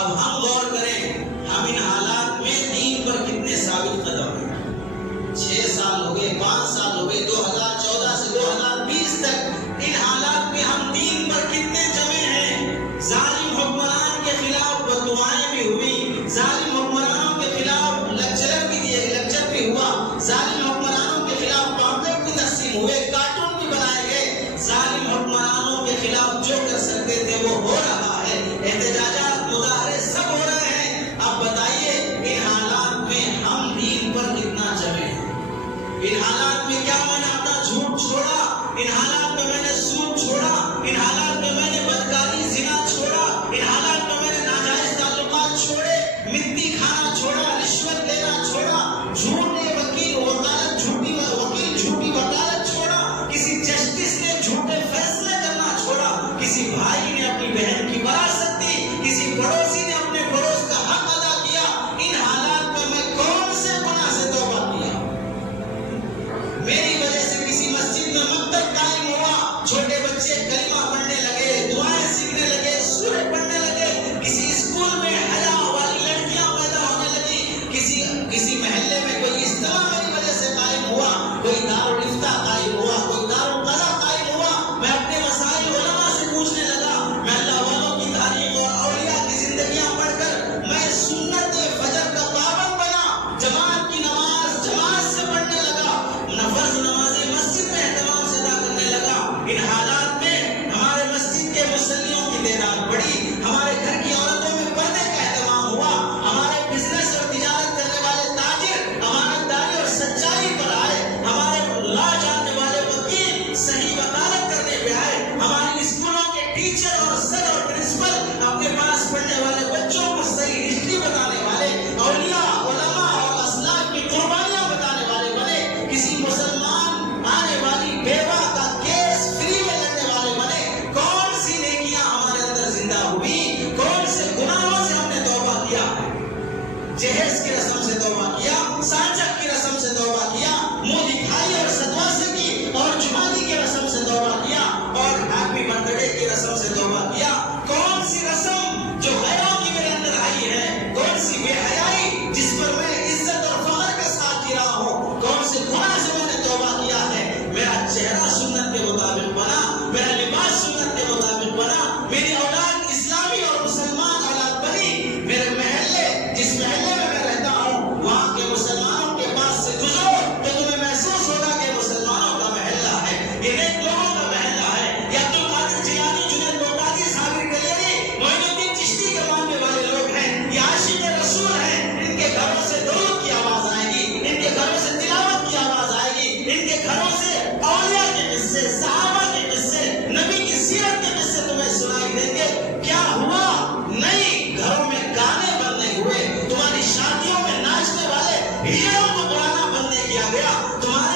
اب ہم غور کریں ہم ان حالات میں دین پر کتنے ثابت قدم ہیں۔ 6 سال ہو گئے، 5 سال ہو گئے، 2014 سے 2020 تک ان حالات میں ہم دین پر کتنے جمے ہیں۔ ظالم حکمران کے خلاف بددعائیں بھی ہوئی، ظالم حکمرانوں کے خلاف لیکچر بھی ہوا، ظالم حکمرانوں کے خلاف پامپلیٹ بھی تقسیم ہوئے، کارٹون بھی بنائے گئے۔ ظالم حکمرانوں کے خلاف جو کر سکتے تھے وہ ہو رہا ہے، احتجاجات مظاہرے سب ہو رہے ہیں۔ اب بتائیے ان حالات میں ہم دین پر کتنا جمے ہیں۔ ان حالات میں کیا میں نے اپنا جھوٹ چھوڑا؟ ان حالات میں میں نے سود چھوڑا؟ ان حالات میں میں نے بدکاری زنا چھوڑا؟ ان حالات میں میں نے ناجائز تعلقات چھوڑے، مٹی کھانا چھوڑا، رشوت لینا چھوڑا، جھوٹے وکیل وکالت جھوٹی وکالت چھوڑا، کسی جسٹس نے جھوٹے فیصلے کرنا چھوڑا، کسی بھائی نے اپنی بہن کی وراثت دی، کسی پڑوسی نے اپنے پڑوس کا حق ادا کیا۔ ان حالات میں کون سے گناہ سے توبہ کیا؟ میری وجہ سے کسی مسجد میں مکتب قائم ہوا، چھوٹے بچے کلمہ پڑھنے لگے، دعائیں سیکھنے لگے، سورہ پڑھنے لگے، کسی اسکول میں حیا والی لڑکیاں پیدا ہونے لگی، کسی محلے میں کوئی اجتماع میری وجہ سے قائم ہوا، کوئی دارالفتہ قائم ہوا، کوئی دارالقضا قائم ہوا۔ میں اپنے مسائل علماء سے پوچھنے لگا، میں اللہ والوں کی تاریخ اور اولیاء کی زندگیاں پڑھ کر میں سنت فجر کا پابند بنا، جماعت کی نماز جماعت سے پڑھنے لگا، فرض نمازیں مسجد میں اہتمام سے ادا کرنے لگا۔ ان حالات میں ہمارے مسجد کے مصلیوں کی تعداد بڑھی، ہمارے گھر کی عورتوں میں پردے کا اہتمام ہوا، ہمارے بزنس اور تجارت کرنے والے تاجر امانتداری اور سچائی پر آئے، ہمارے لا جاننے والے وکیل صحیح وکالت کرنے پہ آئے، ہمارے اسکولوں کے ٹیچر اور سر اور پرنسپل اپنے پاس پڑھنے والے بچوں کو صحیح ہسٹری بتانے والے، اولیاء علماء اور اسلاف کی قربانیاں بتانے والے بنے، کسی مسلمان آنے والی بیوہ کا کیس فری میں لڑنے والے بنے۔ کون سی نیکیاں ہمارے اندر زندہ ہوئی؟ کون سے گناہوں سے ہم نے توبہ کیا؟ جہیز کی رسم سے توبہ کیا، سانچک کی رسم سے توبہ کیا، منہ دکھائی اور صدوہ سے کی، اور جمعی کی رسم سے توبہ کیا، اور ہیپی برتھ ڈے کی رسم سے توبہ کیا۔ کون سی رسم جو غیروں کی میرے اندر آئی ہے؟ کون سی بے حیائی جس پر میں عزت اور فخر کے ساتھ گرا ہوں؟ کون سے گناہ سے میں نے توبہ کیا ہے؟ میرا چہرہ سنت کے مطابق بنا، میرا لباس سنت کے مطابق بنا، میری اولاد اسلامی اور مسلمان اولاد بنی۔ میرے محلے جس محلے میں میں رہتا ہوں وہاں کے مسلمانوں کے پاس سے گزرو تو تمہیں محسوس ہوگا کہ مسلمانوں کا محلہ ہے، یہ نیک لوگوں کا محلہ ہے، یہ عبد القادر جیلانی، جنید بغدادی، صابر کلیانی، معین الدین چشتی کے ماننے والے لوگ ہیں، یہ عاشق رسول ہیں۔ ان کے گھروں سے درود کی آواز آئے گی، ان کے گھروں سے تلاوت کی آواز آئے گی، ان کے گھروں سے اولیاء کے قصے، صحابہ کے قصے، نبی کی سیرت کے قصے تمہیں سنائی دیں گے۔ کیا ہوا؟ نہیں، گھروں میں گانے بند نہیں ہوئے، تمہاری شادیوں میں ناچنے والے ہیروں کو بلانا بند نہیں کیا گیا، تمہارے